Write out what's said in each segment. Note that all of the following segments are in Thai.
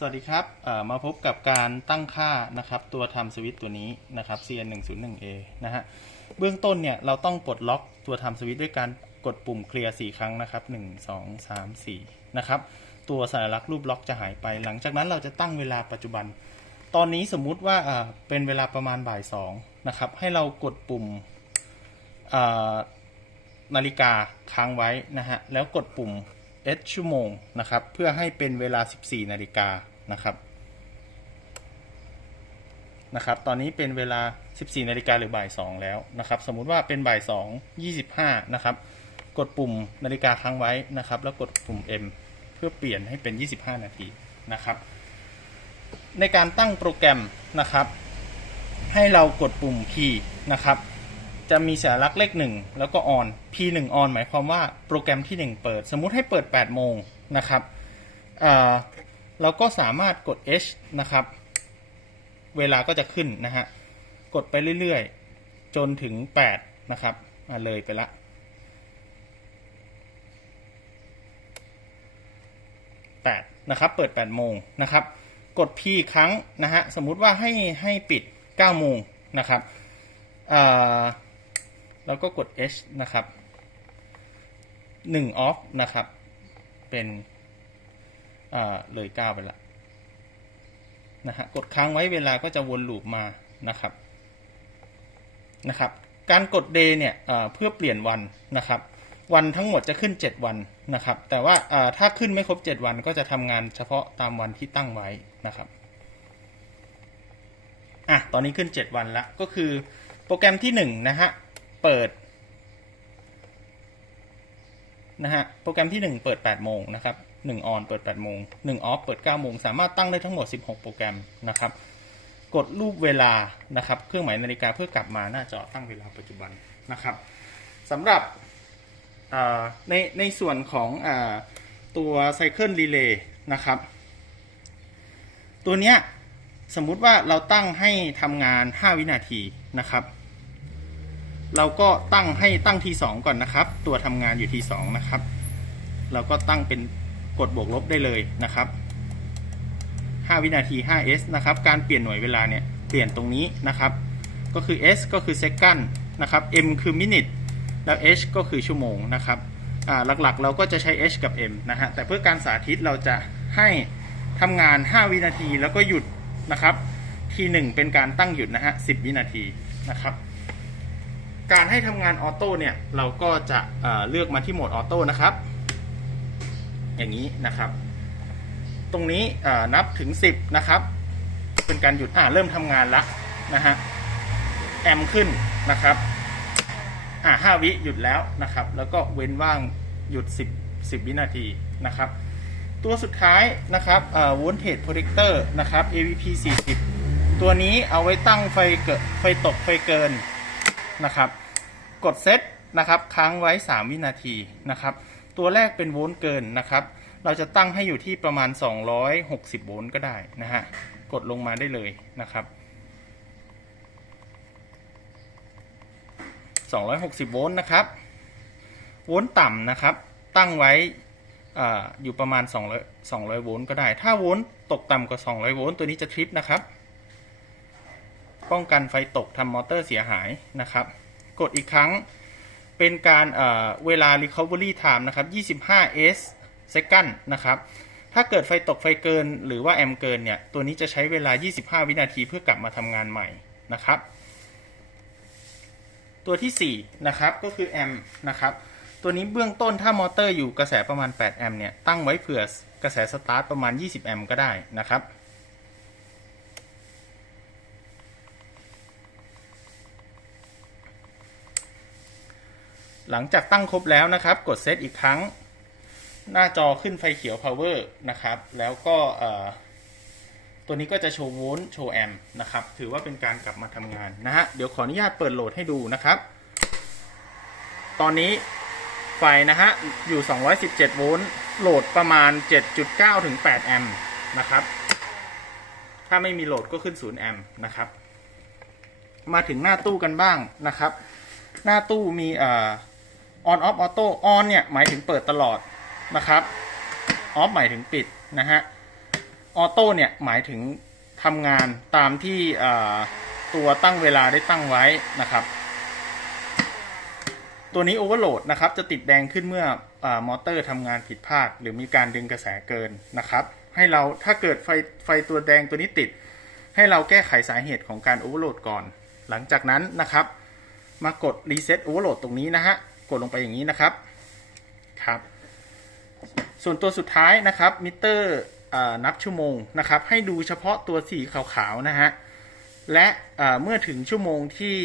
สวัสดีครับมาพบกับการตั้งค่านะครับตัวทำสวิตตัวนี้นะครับ CN 1 0 1 A นะฮะเบื้องต้นเนี่ยเราต้องปลดล็อกตัวทำสวิตด้วยการกดปุ่มเคลียร์4ครั้งนะครับ 1 2 3 4 นะครับ ตัวสัญลักษณ์รูปล็อกจะหายไป หลังจากนั้นเราจะตั้งเวลาปัจจุบัน ตอนนี้สมมุติว่าเป็นเวลาประมาณบ่าย2นะครับให้เรากดปุ่มนาฬิกาค้างไว้นะฮะแล้วกดปุ่ม S ชั่วโมงนะครับ เพื่อให้เป็นเวลา 14 นาฬิกานะครับนะครับ ตอนนี้เป็นเวลา 14 นาฬิกาหรือบ่าย 2 แล้วนะครับ สมมุติว่าเป็นบ่าย 2 25 นะครับ กดปุ่มนาฬิกาค้างไว้นะครับ แล้วกดปุ่ม M เพื่อเปลี่ยนให้เป็น 25 นาทีนะครับ ในการตั้งโปรแกรมนะครับ ให้เรากดปุ่ม P นะครับ จะมีสัญลักษณ์เลขหนึ่งแล้วก็ on p 1 on หมายความว่าโปรแกรมที่ 1 เปิด สมมุติให้เปิด 8 โมงนะครับเราก็สามารถกด h นะครับ เวลาก็จะขึ้นนะฮะ กดไปเรื่อยๆ จนถึง 8 นะครับมาเลยไปละ8นะครับ เปิด 8 โมงนะครับ กด P ครั้งนะฮะ สมมุติว่าให้ให้ปิด 9 โมงนะครับ อ่า แล้วก็กด H นะครับ1 off นะครับ เป็นเลย9ไปละนะฮะกดค้างไว้เวลาก็จะวนลูปมานะครับนะครับ การกด day เนี่ยเพื่อเปลี่ยนวันนะครับ วันทั้งหมดจะขึ้น 7 วันนะครับ แต่ว่าอ่าถ้าขึ้นไม่ครบ 7 วันก็จะทำงานเฉพาะตามวันที่ตั้งไว้นะครับอะตอนนี้ขึ้น 7 วันละก็คือโปรแกรมที่1นะฮะ เปิดนะฮะโปรแกรมที่ 1 เปิด 8 โมงนะครับ1 on เปิด 8 โมง1 off เปิด 9 โมง สามารถตั้งได้ทั้งหมด 16 โปรแกรมนะครับ กดรูปเวลานะครับเครื่องหมายนาฬิกาเพื่อกลับมาหน้าจอตั้งเวลาปัจจุบันนะครับสำหรับในในส่วนของอตัว Cycle Relay นะครับ ตัวเนี้ยสมมุติว่าเราตั้งให้ทำงาน 5 วินาทีนะครับ เราก็ตั้งให้ตั้งที2ก่อนนะครับ ตัวทำงานอยู่ที2นะครับ เราก็ตั้งเป็นกดบวกลบได้เลยนะครับ 5 วินาที 5s นะครับ การเปลี่ยนหน่วยเวลาเนี่ย เปลี่ยนตรงนี้นะครับ ก็คือ s ก็คือ second นะครับ m คือ minute แล้ว h ก็คือชั่วโมงนะครับหลักๆ เราก็จะใช้ h กับ m นะฮะ แต่เพื่อการสาธิตเราจะให้ทำงาน 5 วินาทีแล้วก็หยุดนะครับ ทีหนึ่งเป็นการตั้งหยุดนะฮะ 10 วินาทีนะครับ การให้ทำงานออโต้เนี่ยเราก็จะเเลือกมาที่โหมดออโต้นะครับ อย่างนี้นะครับ ตรงนี้นับถึง 10 นะครับ เป็นการหยุดอ่าเริ่มทำงานละนะฮะแอมขึ้นนะครับอ่าห้าวิหยุดแล้วนะครับ แล้วก็เว้นว่างหยุด 10 10 วินาทีนะครับ ตัวสุดท้ายนะครับเอ่อ voltage protector นะครับ AVP 40 ตัวนี้เอาไว้ตั้งไฟเกิดไฟตกไฟเกิน นะครับ กดเซตนะครับค้างไว้ 3 วินาทีนะครับ ตัวแรกเป็นโวลต์เกินนะครับ เราจะตั้งให้อยู่ที่ประมาณ 260 โวลต์ก็ได้นะฮะ กดลงมาได้เลยนะครับ 260 โวลต์นะครับ โวลต์ต่ำนะครับ ตั้งไว้อ่าอยู่ประมาณ 200 200 โวลต์ก็ได้ ถ้าโวลต์ตกต่ำกว่า 200 โวลต์ตัวนี้จะทริปนะครับ ป้องกันไฟตกทำมอเตอร์เสียหายนะครับ กดอีกครั้งเป็นการเเวลา recovery time นะครับ 25s second นะครับ ถ้าเกิดไฟตกไฟเกิน หรือว่าแอมเกินเนี่ย ตัวนี้จะใช้เวลา 25 วินาทีเพื่อกลับมาทำงานใหม่นะครับ ตัวที่ 4 นะครับ ก็คือแอมนะครับ ตัวนี้เบื้องต้นถ้ามอเตอร์อยู่กระแสประมาณ 8 แอมเนี่ย ตั้งไว้เผื่อกระแสสตาร์ทประมาณ 20 แอมก็ได้นะครับ หลังจากตั้งครบแล้วนะครับ กดเซตอีกครั้ง หน้าจอขึ้นไฟเขียว power นะครับ แล้วก็ตัวนี้ก็จะโชว์โวลต์โชว์แอมป์นะครับ ถือว่าเป็นการกลับมาทำงานนะฮะ เดี๋ยวขออนุญาตเปิดโหลดให้ดูนะครับ ตอนนี้ไฟนะฮะ อยู่ 217 โวลต์โหลดประมาณ 7.9 ถึง 8 แอมป์นะครับ ถ้าไม่มีโหลดก็ขึ้น 0 แอมป์นะครับ มาถึงหน้าตู้กันบ้างนะครับ หน้าตู้มีเอ่อ on off auto on เนี่ยหมายถึงเปิดตลอดนะครับ off หมายถึงปิดนะฮะออโต้เนี่ยหมายถึงทำงานตามที่ตัวตั้งเวลาได้ตั้งไว้นะครับ ตัวนี้โอเวอร์โหลดนะครับ จะติดแดงขึ้นเมื่ออมอเตอร์ทำงานผิดพลาด หรือมีการดึงกระแสเกินนะครับ ให้เราถ้าเกิดไฟไฟตัวแดงตัวนี้ติด ให้เราแก้ไขสาเหตุของการโอเวอร์โหลดก่อน หลังจากนั้นนะครับ มากดรีเซ็ตโอเวอร์โหลดตรงนี้นะฮะ กดลงไปอย่างนี้นะครับครับ ส่วนตัวสุดท้ายนะครับ มิเตอร์อ่านับชั่วโมงนะครับ ให้ดูเฉพาะตัวสีขาวๆนะฮะและอ่าเมื่อถึงชั่วโมงที่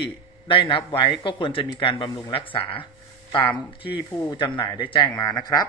ได้นับไว้ก็ควรจะมีการบำรุงรักษาตามที่ผู้จำหน่ายได้แจ้งมานะครับ